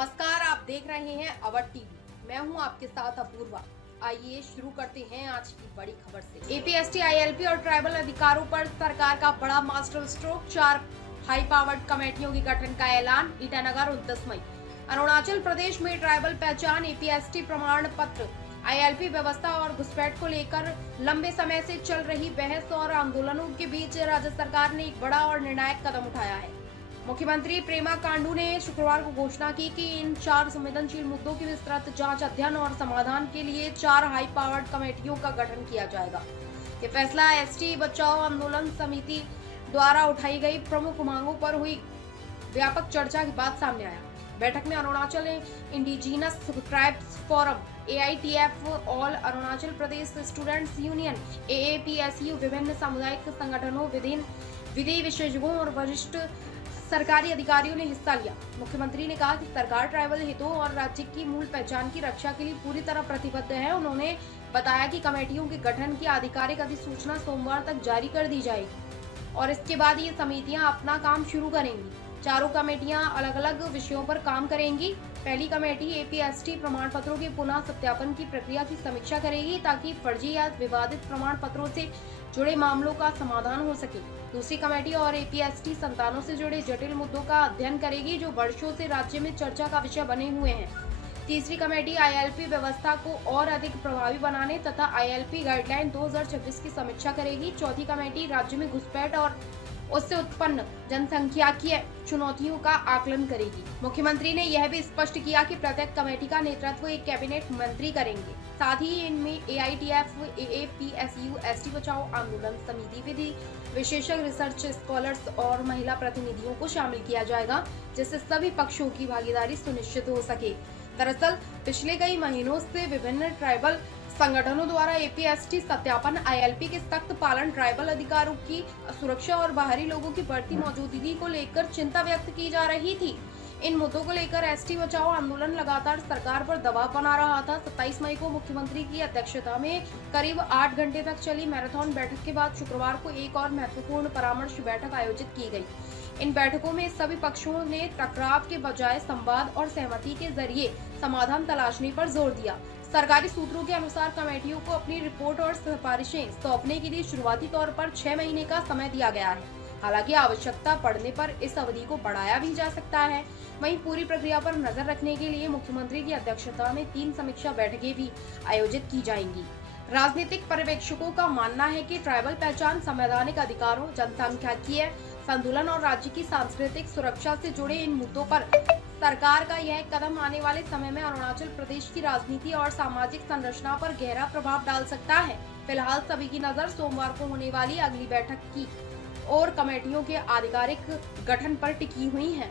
नमस्कार, आप देख रहे हैं अवध टीवी। मैं हूं आपके साथ अपूर्वा। आइए शुरू करते हैं आज की बड़ी खबर से। एपीएसटी, आईएलपी और ट्राइबल अधिकारों पर सरकार का बड़ा मास्टर स्ट्रोक। 4 हाई पावर्ड कमेटियों के गठन का ऐलान। ईटानगर 29 मई। अरुणाचल प्रदेश में ट्राइबल पहचान, एपीएसटी प्रमाण पत्र, आईएलपी व्यवस्था और घुसपैठ को लेकर लंबे समय से चल रही बहस और आंदोलनों के बीच राज्य सरकार ने एक बड़ा और निर्णायक कदम उठाया है। मुख्यमंत्री पेमा खांडू ने शुक्रवार को घोषणा की कि इन 4 संवेदनशील मुद्दों की विस्तृत जांच, अध्ययन और समाधान के लिए 4 हाई पावर्ड कमेटियों का गठन किया जाएगा। ये फैसला एसटी बचाओ आंदोलन समिति द्वारा उठाई गई प्रमुख मांगों पर हुई व्यापक चर्चा के बाद सामने आया। बैठक में Arunachal indigenous tribes forum, AITF, all Arunachal Pradesh students union, AAPSU, विभिन्न सामुदायिक संगठनों, विधि विशेषज्ञों और वरिष्ठ सरकारी अधिकारियों ने हिस्सा लिया। मुख्यमंत्री ने कहा कि सरकार ट्राइबल हितों और राज्य की मूल पहचान की रक्षा के लिए पूरी तरह प्रतिबद्ध है। उन्होंने बताया कि कमेटियों के गठन की आधिकारिक अधिसूचना सोमवार तक जारी कर दी जाएगी और इसके बाद ये समितियां अपना काम शुरू करेंगी। चारों कमेटियां अलग अलग विषयों पर काम करेंगी। पहली कमेटी एपीएसटी प्रमाण पत्रों के पुनः सत्यापन की प्रक्रिया की समीक्षा करेगी ताकि फर्जी या विवादित प्रमाण पत्रों से जुड़े मामलों का समाधान हो सके। दूसरी कमेटी और एपीएसटी संतानों से जुड़े जटिल मुद्दों का अध्ययन करेगी जो वर्षों से राज्य में चर्चा का विषय बने हुए हैं। तीसरी कमेटी आईएलपी व्यवस्था को और अधिक प्रभावी बनाने तथा आईएलपी गाइडलाइन 2026 की समीक्षा करेगी। चौथी कमेटी राज्य में घुसपैठ और उससे उत्पन्न जनसंख्याकीय चुनौतियों का आकलन करेगी। मुख्यमंत्री ने यह भी स्पष्ट किया कि प्रत्येक कमेटी का नेतृत्व एक कैबिनेट मंत्री करेंगे। साथ ही इनमें एआईटीएफ, एएपीएसयू, एसटी बचाओ आंदोलन समिति, विधि विशेषज्ञ, रिसर्च स्कॉलर्स और महिला प्रतिनिधियों को शामिल किया जाएगा, जिससे सभी पक्षों की भागीदारी सुनिश्चित हो सके। दरअसल पिछले कई महीनों से विभिन्न ट्राइबल संगठनों द्वारा एपीएसटी सत्यापन, आईएलपी के सख्त पालन, ट्राइबल अधिकारों की सुरक्षा और बाहरी लोगों की बढ़ती मौजूदगी को लेकर चिंता व्यक्त की जा रही थी। इन मुद्दों को लेकर एसटी बचाओ आंदोलन लगातार सरकार पर दबाव बना रहा था। 27 मई को मुख्यमंत्री की अध्यक्षता में करीब 8 घंटे तक चली मैराथन बैठक के बाद शुक्रवार को एक और महत्वपूर्ण परामर्श बैठक आयोजित की गई। इन बैठकों में सभी पक्षों ने टकराव के बजाय संवाद और सहमति के जरिए समाधान तलाशने पर जोर दिया। सरकारी सूत्रों के अनुसार कमेटियों को अपनी रिपोर्ट और सिफारिशें सौंपने के लिए शुरुआती तौर पर 6 महीने का समय दिया गया है। हालांकि आवश्यकता पड़ने पर इस अवधि को बढ़ाया भी जा सकता है। वहीं पूरी प्रक्रिया पर नजर रखने के लिए मुख्यमंत्री की अध्यक्षता में 3 समीक्षा बैठकें भी आयोजित की जाएंगी। राजनीतिक पर्यवेक्षकों का मानना है कि ट्राइबल पहचान, संवैधानिक अधिकारों, जनसंख्याकीय संतुलन और राज्य की सांस्कृतिक सुरक्षा से जुड़े इन मुद्दों पर सरकार का यह कदम आने वाले समय में अरुणाचल प्रदेश की राजनीति और सामाजिक संरचना पर गहरा प्रभाव डाल सकता है। फिलहाल सभी की नजर सोमवार को होने वाली अगली बैठक की और कमेटियों के आधिकारिक गठन पर टिकी हुई है।